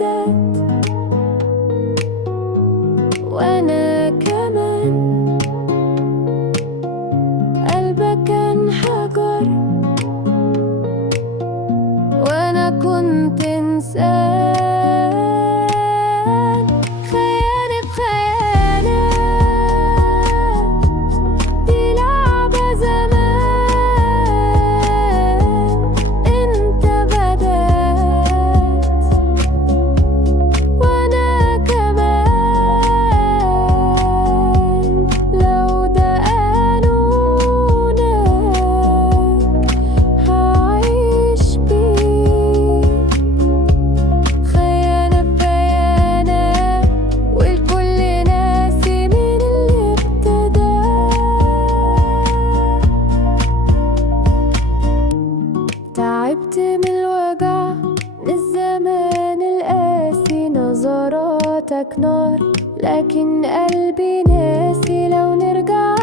ابتدت، وانا كمان قلبك كان حجر، وانا كنت انسان. خيانة بخيانة، دي لعبة زمان. انت بدأت وانا كمان، لو ده قانونك هعيش بيه. خيانة بخيانة، والكل ناسي مين اللي ابتدى. تعبت من الوجع، من الزمان القاسي، نظراتك نار لكن قلبي ناسي. لو نرجع